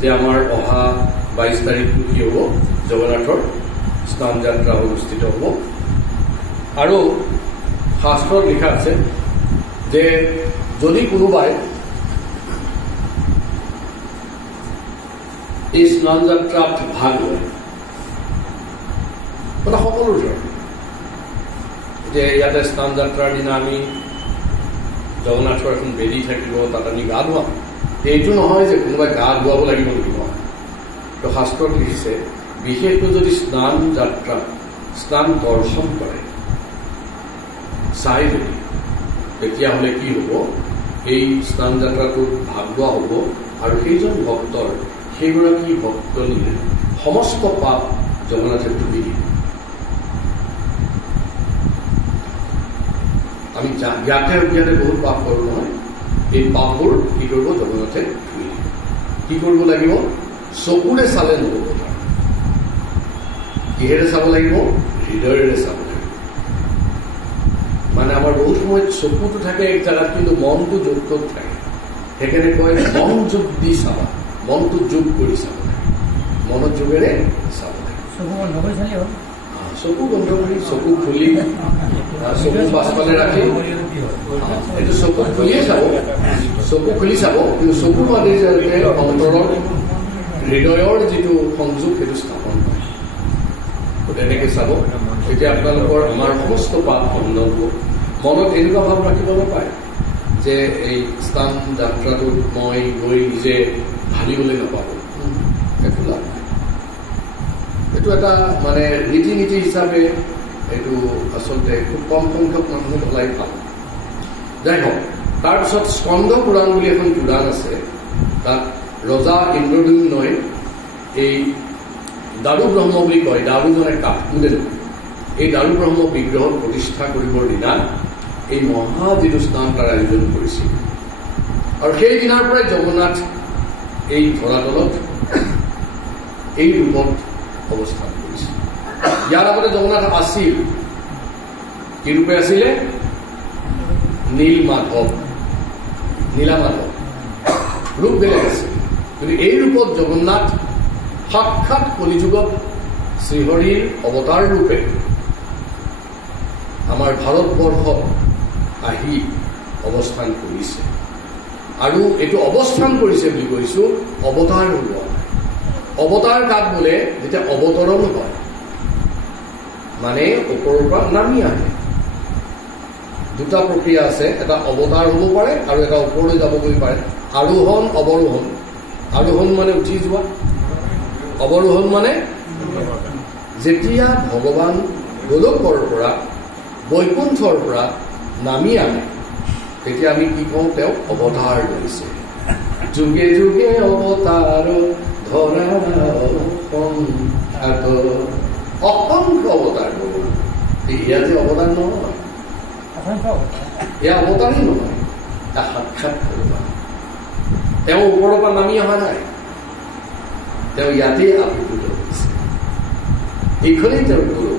যে আমাৰ অহা 22 তাৰিখটো কি হ'ব, জগন্নাথৰ স্নান যাত্ৰা অনুষ্ঠিত হ'ব। আৰু শাস্ত্ৰত লিখা আছে যে যদি কোনোবাই এই স্নান যাত্ৰাত ভাগ লয়, মানে সকলো ধৰণৰ, যে ইয়াতে স্নান যাত্ৰাৰ দিনা আমি জগন্নাথৰ এখন বেদী থাকিব, তাত আমি গা ধুৱাম, এইটো নহয় যে কোনোবাই গা ধুৱাব লাগিব নেকি, নহয়। তো শাস্ত্ৰত লিখিছে বিশেষকৈ যদি স্নান যাত্ৰা স্নান দৰ্শন কৰে চাই যদি, তেতিয়াহ'লে কি হ'ব, এই স্নান যাত্ৰাটোত ভাগ লোৱা হ'ব আৰু সেইজন ভক্তৰ, সেইগৰাকী ভক্তনীয়ে সমস্ত পাপ জগন্নাথে ধুই দিব। আমি জ্ঞাতে অজ্ঞাতে বহুত পাপ কৰোঁ নহয়, এই পাপবোৰ কি কৰিব, জগন্নাথে ধুই দিব। কি কৰিব লাগিব, চকুৰে চালে নহ'ব, কিহেৰে চাব লাগিব, হৃদয়েৰে চাব লাগিব। মানে আমাৰ বহুত সময়ত চকুটো থাকে এক জেগাত, কিন্তু মনটো য'ত ত'ত থাকে। সেইকাৰণে কয় মন যোগ দি চাবা, মনটো যোগ কৰি চাব লাগে, মনত যোগেৰে চাব লাগে। চকু বন্ধ কৰি, চকু খুলি, চকু পাছফালে ৰাখি, এইটো চকু খুলিয়ে চাব, চকু খুলি চাব, কিন্তু চকু বান্ধি যাতে অন্তৰৰ হৃদয়ৰ যিটো সংযোগ সেইটো স্থাপন কৰে, তেনেকে চাব। তেতিয়া আপোনালোকৰ আমাৰ সমস্ত পাপ খণ্ড হ'ব। মনত এনেকুৱা ভাৱ ৰাখিব নাপায় যে এই স্থান যাত্ৰাটোত মই গৈ নিজে ভাবিবলৈ নাপাব, একো লাভ নাই। এইটো এটা মানে ৰীতি নীতি হিচাপে এইটো আচলতে খুব কম সংখ্যক মানুহে ওলাই পাব। যাই হওক, তাৰপিছত স্কন্ধ পুৰাণ বুলি এখন পুৰাণ আছে, তাত ৰজা ইন্দ্ৰদ্যুম্নই এই দাৰু ব্ৰহ্ম বুলি কয়, দাৰু মানে কাঠমুদে, এই দাৰু ব্ৰহ্ম বিগ্ৰহ প্ৰতিষ্ঠা কৰিবৰ দিনা এই মহা যিটো স্নান তাৰ আয়োজন কৰিছিল। আৰু সেই দিনাৰ পৰাই জগন্নাথ এই ধৰাতলত এই ৰূপত অৱস্থান কৰিছিল। ইয়াৰ আগতে জগন্নাথ আছিল, কি ৰূপে আছিলে, নীলমাধৱ, নীলামাধৱ, ৰূপ বেলেগ আছিল। কিন্তু এই ৰূপত জগন্নাথ সাক্ষাৎ কলিযুগত শ্ৰীহৰিৰ অৱতাৰ ৰূপে আমাৰ ভাৰতবৰ্ষত আহি অৱস্থান কৰিছে। আৰু এইটো অৱস্থান কৰিছে বুলি কৈছো, অৱতাৰ নোলোৱা। অৱতাৰ কাক বোলে, যেতিয়া অৱতৰণ হয়, মানে ওপৰৰ পৰা নামি আহে। দুটা প্ৰক্ৰিয়া আছে, এটা অৱতাৰ হ'ব পাৰে আৰু এটা ওপৰলৈ যাবগৈ পাৰে। আৰোহণ, অৱৰোহণ। আৰোহণ মানে উঠি যোৱা, অৱৰোহণ মানে যেতিয়া ভগৱান গোলকৰ পৰা, বৈকুণ্ঠৰ পৰা নামি আহে, তেতিয়া আমি কি কওঁ, তেওঁ অৱতাৰ লৈছে। যুগে যুগে অৱতাৰ ধৰা অসংখ্য অৱতাৰ ভগৱান। এয়া যে অৱতাৰ নহয়, এয়া অৱতাৰেই নহয়, এটা সাক্ষাৎ ভগৱান। তেওঁ ওপৰৰ পৰা নামি অহা নাই, তেওঁ ইয়াতেই আৱিৰ্ভূত হৈছে। এইখনেই তেওঁৰ গুৰু,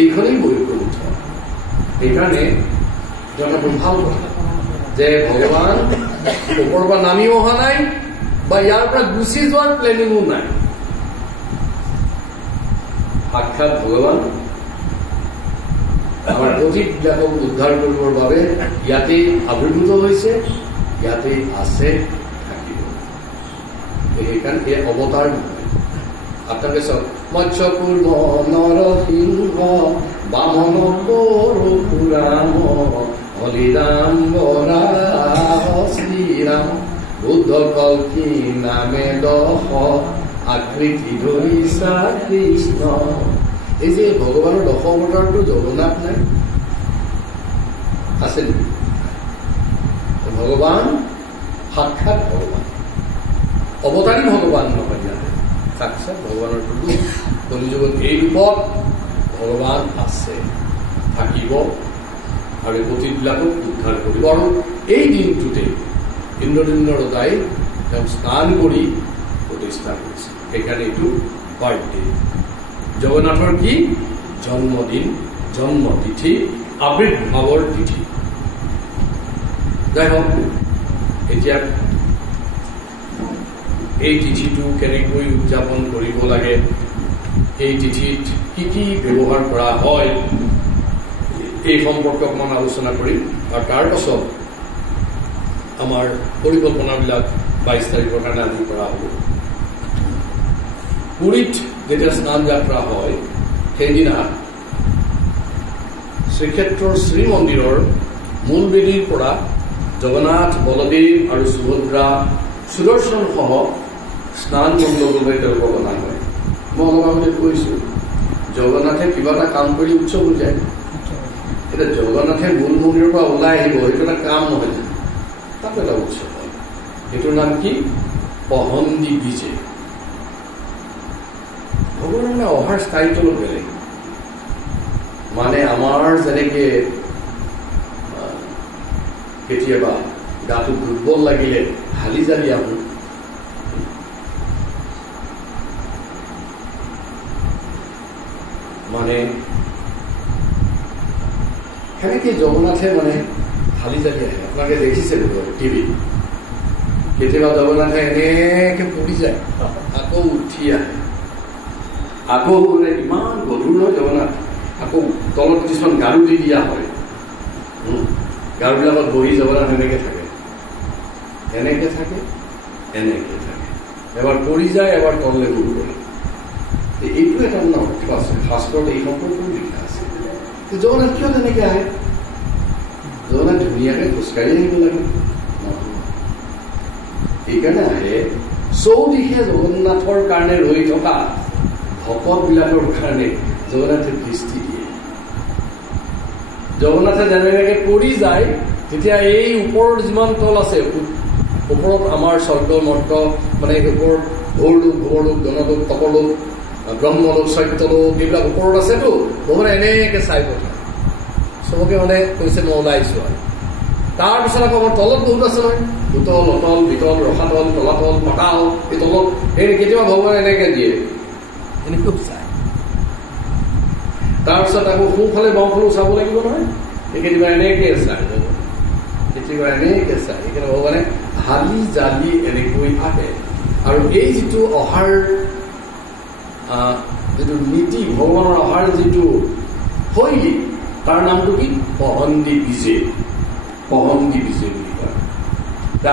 এইখনেই বৈকুণ্ঠ। সেইকাৰণে জনাটো ভাল কথা যে ভগৱান ওপৰৰ পৰা নামিও অহা নাই বা ইয়াৰ পৰা গুচি যোৱাৰ প্লেনিঙো নাই। সাক্ষাৎ ভগৱান আমাৰ অতীতবিলাকক উদ্ধাৰ কৰিবৰ বাবে ইয়াতেই আৱিৰ্ভূত হৈছে, ইয়াতেই আছে, থাকিব। সেইকাৰণে এই অৱতাৰ নহয়। আপোনালোকে চাওক, মৎস্যকুৰ্ম নৰসিংহ বামন পৰশুৰাম হৰিৰাম বৰাহ শ্ৰীৰাম বুদ্ধ কল্কি নামে দশ আকৃতি ধৰিছা কৃষ্ণ। এই যে ভগৱানৰ দশ অৱতাৰটো জগন্নাথ নাই, আছে নেকি? ভগৱান সাক্ষাৎ ভগৱান, অৱতাৰী ভগৱান নহয়, ইয়াতে সাক্ষাৎ ভগৱানৰ ৰূপ। কলিযুগত এই ৰূপত ভগৱান আছে, থাকিব আৰু অতীতবিলাকক উদ্ধাৰ কৰিব। আৰু এই দিনটোতে ইন্দ্ৰদ্যুম্ন ৰজাই তেওঁ স্নান কৰি প্ৰতিষ্ঠা কৰিছে। সেইকাৰণে এইটো বাৰ্থডে। জগন্নাথৰ কি জন্মদিন, জন্ম তিথি, আবিৰ্ভাৱৰ তিথি। যাই হওক, এতিয়া এই তিথিটো কেনেকৈ উদযাপন কৰিব লাগে, এই তিথিত কি কি ব্যৱহাৰ কৰা হয়, এই সম্পৰ্কে অকণমান আলোচনা কৰিম। আৰু তাৰ পাছত আমাৰ পৰিকল্পনাবিলাক 22 তাৰিখৰ কাৰণে আজি কৰা হ'ব। পুৰীত যেতিয়া স্নান যাত্ৰা হয় সেইদিনা শ্ৰীক্ষেত্ৰৰ শ্ৰীমন্দিৰৰ মূল বেদীৰ পৰা জগন্নাথ, বলদেৱ আৰু সুভদ্ৰা, সুদৰ্শনসহ স্নান মণ্ডপলৈ তেওঁলোকক অনা হয়। মই অলপ আগতে কৈছোঁ, জগন্নাথে কিবা এটা কাম কৰি উৎসৱ হৈ যায়। এতিয়া জগন্নাথে মূল মন্দিৰৰ পৰা ওলাই আহিব, সেইটো এটা কাম নহয় জানো, তাতো এটা উৎসৱ হয়। সেইটোৰ নাম কি? পহন্দি বিজে। ভগৱানে অহাৰ ষ্টাইলটো অলপ বেলেগ। মানে আমাৰ যেনেকে কেতিয়াবা গাটো দুৰ্বল লাগিলে হালি জালি আহো, মানে সেনেকে জগন্নাথে মানে হালি জালি আহে। আপোনালোকে দেখিছে টিভিত কেতিয়াবা জগন্নাথে এনেকে পৰি যায়, আকৌ উঠি আহে, আকৌ মানে ইমান গধুৰ নহয় জগন্নাথ, আকৌ তলত কিছুমান গাৰু দি দিয়া হয়, গাৰুবিলাকত বহি জগন্নাথ এনেকে থাকে, এনেকে থাকে, এনেকে থাকে, এবাৰ পৰি যায়, এবাৰ তললৈ গৈ পৰে। এইটো এটা অৰ্থ আছে, শাস্ত্ৰত এই সম্পৰ্ক লিখা আছে। জগন্নাথ কিয় তেনেকে আহে? জগন্নাথ ধুনীয়াকে খোজকাঢ়ি আহিব লাগে, এইকাৰণে আহে চৌদিশে জগন্নাথৰ কাৰণে ৰৈ থকা ভকতবিলাকৰ কাৰণে জগন্নাথে দৃষ্টি দিয়ে। জগন্নাথে যেনেকে পৰি যায়, তেতিয়া এই ওপৰত যিমান তল আছে, ওপৰত আমাৰ স্বৰ্গ মৰ্ত, মানে ওপৰত ভৌৰলোক, ভুৱৰলোক, গণলোক, তপলোক, ব্ৰহ্মলোক, সত্যলোক, এইবিলাক ওপৰত আছেতো। ভগৱানে এনেকে চাই পঠায় চবকে, মানে কৈছে মই ওলাইছো। আৰু তাৰপিছত আকৌ আমাৰ তলত বহুত আছে নহয়, ভূতল, অতল, বিতল, ৰসাতল, তলাতল, পাতাল, এই তলত এই কেতিয়াবা ভগৱানে এনেকে দিয়ে, এনেকৈ চায়। তাৰপিছত আকৌ সোঁফালে বাওঁফালেও চাব লাগিব নহয়, কেতিয়াবা এনেকে চায়, কেতিয়াবা এনেকে চায়। সেইকাৰণে ভগৱানে হালি জালি এনেকৈ আহে। আৰু এই যিটো অহাৰ যিটো নীতি, ভগৱানৰ অহাৰ যিটো শৈলী, তাৰ নামটো কি? পহন্দি বিজে। পহন্দি বিজে বুলি কয়।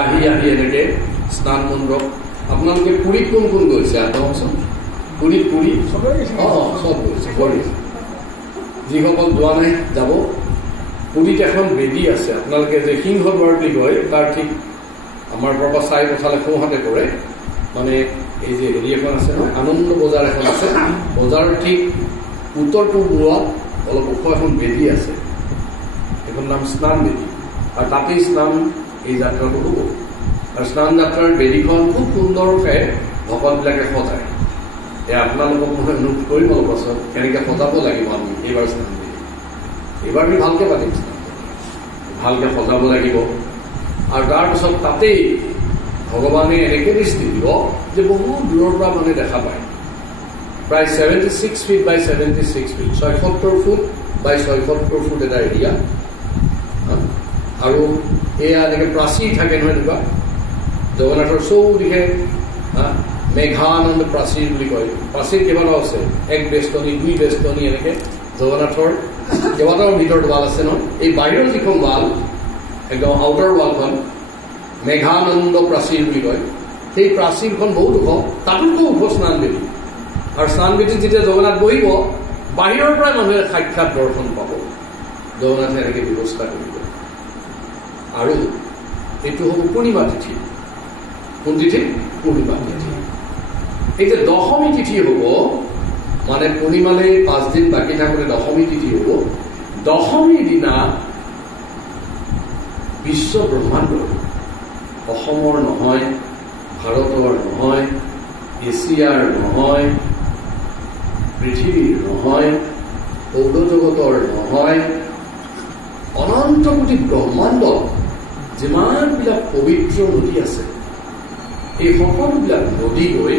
আহি আহি এনেকে স্নান মণ্ডপ। আপোনালোকে পুৰীত কোন কোন গৈছে? কওকচোন। পুৰীত চব গৈছে। যিসকল যোৱা নাই যাব। পুৰীত এখন বেদী আছে, আপোনালোকে যে সিংহদ্বাৰ বুলি কয়, তাৰ ঠিক আমাৰ পৰা চাই পঠালে সোঁহাতে পৰে। মানে এই যে হেৰি এখন আছে নহয়, আনন্দ বজাৰ এখন আছে, বজাৰৰ ঠিক উত্তৰ পূৰ্বত অলপ ওখ এখন বেদী আছে, সেইখন নাম স্নান বেদী। আৰু তাতেই স্নান এই যাত্ৰাটো হ'ব। আৰু স্নান যাত্ৰাৰ বেদীখন খুব সুন্দৰকৈ ভকতবিলাকে সজায়। আপোনালোকক মই অনুৰোধ কৰিম অলপ পাছত কেনেকৈ সজাব লাগিব। আমি এইবাৰ স্নান বেদী এইবাৰ আমি ভালকৈ পাতিম, স্নান ভালকৈ সজাব লাগিব। আৰু তাৰপিছত তাতেই ভগৱানে এনেকে দৃষ্টি দিব যে বহুত দূৰৰ পৰা মানে দেখা পায়। প্ৰায় 76 ফিট বাই 76 ফিট, 76 ফুট বাই 76 ফুট এটা এৰিয়া। আৰু এয়া এনেকে প্ৰাচীৰ থাকে নহয়, এনেকুৱা জগন্নাথৰ চৌদিশে মেঘানন্দ প্ৰাচীৰ বুলি কয়। প্ৰাচীৰ কেইবাটাও আছে, 1 বেষ্টনী, 2 বেষ্টনী, এনেকে জগন্নাথৰ কেইবাটাও ভিতৰত ৱাল আছে নহয়। এই বাহিৰৰ যিখন ৱাল, একদম আউটাৰ ৱালখন মেঘানন্দ প্ৰাচীৰ বুলি কয়। সেই প্ৰাচীৰখন বহুত ওখ, তাতোকৈ ওখ স্নান বেদী। আৰু স্নান বেদীত যেতিয়া জগন্নাথ বহিব, বাহিৰৰ পৰাই মানুহে সাক্ষাৎ দৰ্শন পাব। জগন্নাথে এনেকে ব্যৱস্থা কৰিব। আৰু এইটো হ'ব পূৰ্ণিমা তিথি। কোন তিথি? পূৰ্ণিমা তিথি। এই যে দশমী তিথি হ'ব, মানে পূৰ্ণিমালৈ 5 দিন বাকী থাকোঁতে দশমী তিথি হ'ব। দশমীৰ দিনা বিশ্ব ব্ৰহ্মাণ্ডৰ, অসমৰ নহয়, ভাৰতৰ নহয়, এছিয়াৰ নহয়, পৃথিৱীৰ নহয়, সৌৰজগতৰ নহয়, অনন্ত কোটি ব্ৰহ্মাণ্ডত যিমানবিলাক পবিত্ৰ নদী আছে, এই সকলোবিলাক নদী গৈ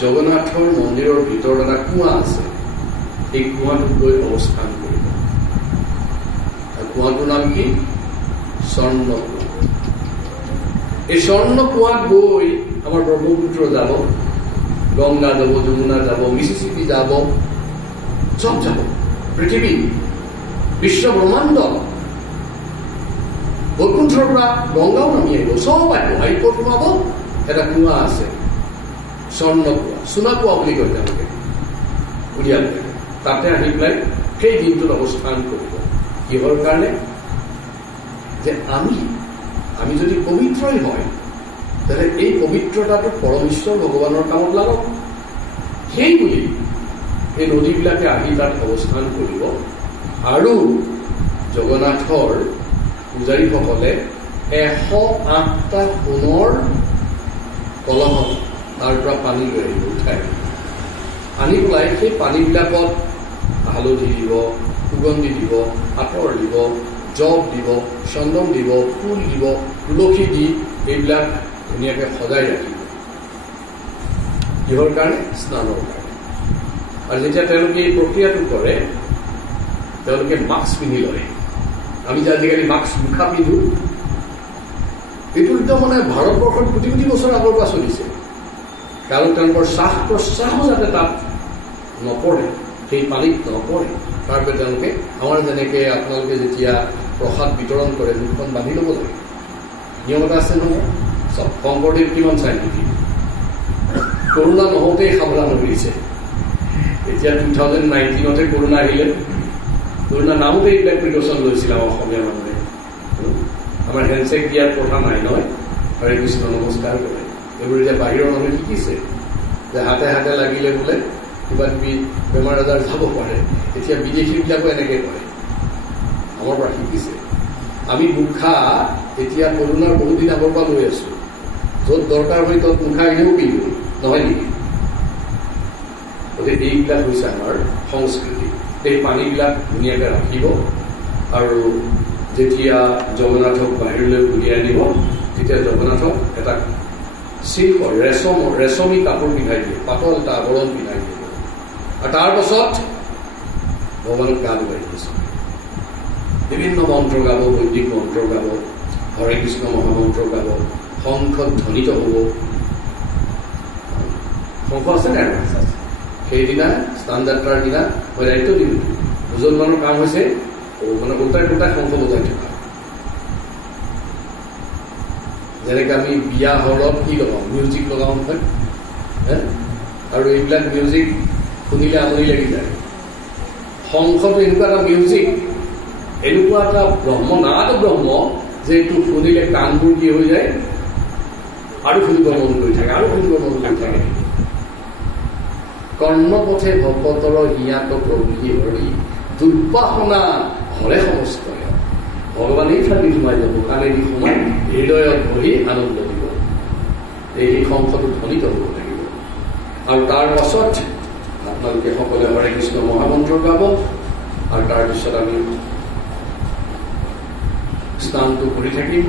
জগন্নাথৰ মন্দিৰৰ ভিতৰত এটা কুঁৱা আছে, সেই কুঁৱাটোত গৈ অৱস্থান কৰিব। আৰু কুঁৱাটোৰ নাম কি? স্বৰ্ণ কুঁৱা। এই স্বর্ণ কুয়াত গৈ আমার ব্রহ্মপুত্র যাব, গঙ্গা যাব, যমুনা যাব, মিসিসিপি যাব, সব যাব। পৃথিবী বিশ্ব ব্রহ্মাণ্ড বৈকুণ্ঠৰ পৰা গঙ্গাও নামি আহিব, সব আহিব, আহি ক'ত সোমাব? এটা কুঁৱা আছে, স্বৰ্ণ কুঁৱা, সোণা কুঁৱা বুলি কয় তেওঁলোকে উলিয়াব। তাতে আহি পেলাই সেই দিনটোত অৱস্থান কৰিব। কিহৰ কাৰণে? যে আমি যদি পবিত্ৰই হয়, তাহলে এই পবিত্ৰতাটো পৰমেশ্বৰ ভগৱানৰ কামত লাগক। সেই বুলি এই নদীবিলাকে আহি তাত অৱস্থান কৰিব। আৰু জগন্নাথৰ পূজাৰীসকলে 108টা সোণৰ কলহত তাৰ পৰা পানী লৈ আহিব, উঠাই আনি পেলাই সেই পানীবিলাকত হালধি দিব, সুগন্ধি দিব, আতৰ দিব, জব দিব, চন্দন দিব, ফুল দিব, তুলসী দি এইবিলাক ধুনীয়াকৈ সজাই ৰাখিব। কিহৰ কাৰণে? স্নানৰ কাৰণে। আৰু যেতিয়া তেওঁলোকে এই প্ৰক্ৰিয়াটো কৰে, তেওঁলোকে মাস্ক পিন্ধি লয়। আমি যে আজিকালি মাস্ক মুখা পিন্ধো, এইটো একদম মানে ভাৰতবৰ্ষত কোটি কোটি বছৰ আগৰ পৰা চলিছে। কাৰণ তেওঁলোকৰ শ্বাস প্ৰশ্বাসো যাতে তাত নপৰে, সেই পানীত নপৰে, তাৰ বাবে তেওঁলোকে আমাৰ যেনেকে আপোনালোকে যেতিয়া প্ৰসাদ বিতৰণ কৰে মুখখন বান্ধি ল'ব লাগে, নিয়ম এটা আছে নহয়। চব শংকৰদেৱ কিমান চাইণ্টিফিক, কৰোণা নহওঁতেই সাৱধান কৰিছে। এতিয়া 2019তে কৰোণা আহিলে, কৰোণা নামতে এইবিলাক প্ৰিকশ্যন লৈছিল আমাৰ অসমীয়া মানুহে। আমাৰ হেণ্ডছেক দিয়াৰ কথা নাই নহয়, হৰে কৃষ্ণ নমস্কাৰ কৰে, এইবোৰ এতিয়া বাহিৰৰ মানুহে শিকিছে যে হাতে হাতে লাগিলে বোলে কিবা কিবি বেমাৰ আজাৰ যাব পাৰে। এতিয়া বিদেশীবিলাকো এনেকৈ কৰে, আমাৰ পৰা শিকিছে। আমি মুখা এতিয়া কৰোণাৰ বহুত দিন আগৰ পৰা লৈ আছো, য'ত দৰকাৰ হয় তত মুখা এনেও পিন্ধো, নহয় নেকি? গতিকে এইবিলাক হৈছে আমাৰ সংস্কৃতি। এই পানীবিলাক ধুনীয়াকৈ ৰাখিব, আৰু যেতিয়া জগন্নাথক বাহিৰলৈ উলিয়াই আনিব, তেতিয়া জগন্নাথক এটা চিল্কৰ ৰেচমী কাপোৰ পিন্ধাই দিয়ে, পাতল এটা আৱৰণ পিন্ধাই দিব। আৰু তাৰ পাছত ভগৱানক গা ধুৱাই দিছে, বিভিন্ন মন্ত্ৰ গাব, বৈদিক মন্ত্ৰ গাব, হৰে কৃষ্ণ মহামন্ত্ৰ গাব, শংখ ধ্বনিত হ'ব। শংখ আছে নাই? সেইদিনা স্নান যাত্ৰাৰ দিনা মই দায়িত্ব দিলোঁ, দুজনমানৰ কাম হৈছে মানে উল্টাই পুল্টাই শংখ বজাই থকা। যেনেকে আমি বিয়া হলত কি লগাওঁ, মিউজিক লগাওঁ নহয়, আৰু এইবিলাক মিউজিক শুনিলে আমনি লাগি যায়। শংখটো এনেকুৱা এটা মিউজিক, এনেকুৱা এটা ব্ৰহ্ম, নানাটো ব্ৰহ্ম, যে এইটো শুনিলে কাণবোৰ কি হৈ যায়, আৰু শুনিব মন কৰি থাকে, আৰু শুনিব মন কৰি থাকে। কৰ্ণপথে ভকতৰ হিয়াত প্ৰভূহি হৰি, দুৰ্বাসনা হৰে সমস্ত। ভগৱান এইফালে সোমাই যাব, কাণেদি সোমাই হৃদয়ত বহি আনন্দ দিব। এই শংখটো ধ্বনিত হ'ব লাগিব। আৰু তাৰ পাছত আপোনালোকে সকলোৱে হৰে কৃষ্ণ মহামন্ত্ৰ গাব, আৰু তাৰপিছত আমি স্নানটো কৰি থাকিম,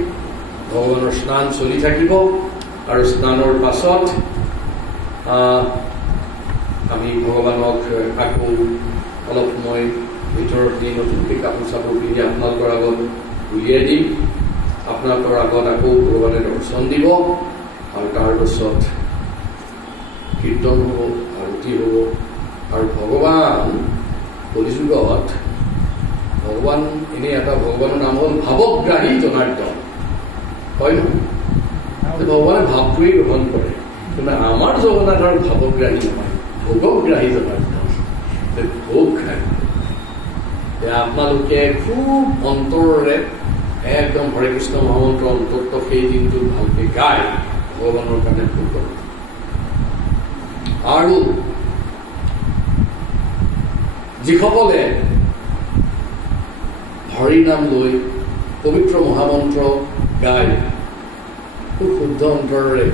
ভগৱানৰ স্নান চলি থাকিব। আৰু স্নানৰ পাছত আমি ভগৱানক আকৌ অলপ সময় ভিতৰত দি নতুনকৈ কাপোৰ চাপোৰ পিন্ধি আপোনালোকৰ আগত উলিয়াই দিম। আপোনালোকৰ আগত আকৌ ভগৱানে দৰ্শন দিব, আৰু তাৰপাছত কীৰ্তন হ'ব, আৰতি হ'ব। আৰু ভগৱান কলিযুগত ভগৱান এনেই এটা ভগৱানৰ নাম হ'ল ভাৱগ্ৰাহী জনাৰ্দন, হয় নহয়? ভগৱানে ভাৱটোৱেই গ্ৰহণ কৰে, কিন্তু আমাৰ জগন্নাথৰ ভাৱগ্ৰাহী নহয়, ভোগগ্ৰাহী জনাৰ্দন, ভোগ খায়। আপোনালোকে খুব অন্তৰেৰে একদম হৰে কৃষ্ণ মহামন্ত্ৰ অন্তত সেই দিনটোত ভালকৈ গাই ভগৱানৰ কাৰণে ভোগ কৰক। আৰু যিসকলে হৰি নাম লৈ পবিত্ৰ মহামন্ত্ৰ গাই খুব শুদ্ধ অন্তৰেৰে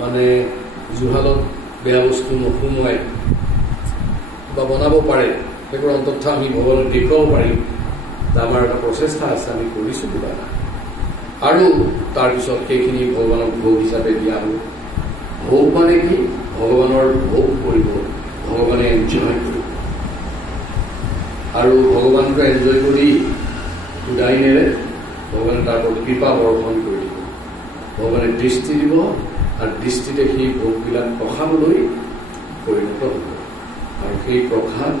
মানে জুহালত বেয়া বস্তু নোসোমোৱাই বা বনাব পাৰে, সেইবোৰ অন্তত আমি ভগৱানক দেখুৱাব পাৰিম। আমাৰ এটা প্ৰচেষ্টা আছে, আমি কৰিছোঁ কিবা এটা। আৰু তাৰপিছত সেইখিনি ভগৱানক ভোগ হিচাপে দিয়া হ'ব। ভোগ মানে কি? ভগৱানৰ ভোগ কৰিব, ভগৱানে এনজয় কৰিব। আৰু ভগৱানটো এনজয় কৰি উদাই নেৰে, ভগৱানে তাৰ ওপৰত কৃপা বৰ্ষণ কৰি দিব, ভগৱানে দৃষ্টি দিব, আৰু দৃষ্টিতে সেই ভোগবিলাক প্ৰসাদলৈ পৰিণত হ'ব। আৰু সেই প্ৰসাদ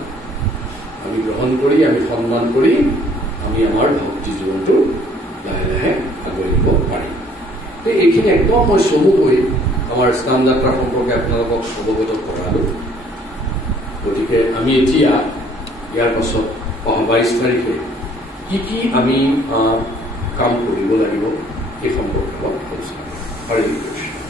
আমি গ্ৰহণ কৰি, আমি সন্মান কৰি, আমি আমাৰ ভক্তি জীৱনটো লাহে লাহে আগুৱাই নিব পাৰিম। এইখিনি একদম মই চমুকৈ আমাৰ স্নান যাত্ৰা সম্পৰ্কে আপোনালোকক অৱগত কৰালো। গতিকে আমি এতিয়া ইয়াৰ পাছত অহা 22 তাৰিখে কি আমি কাম কৰিব লাগিব এই সম্পৰ্কে অলপ আলোচনা কৰিম।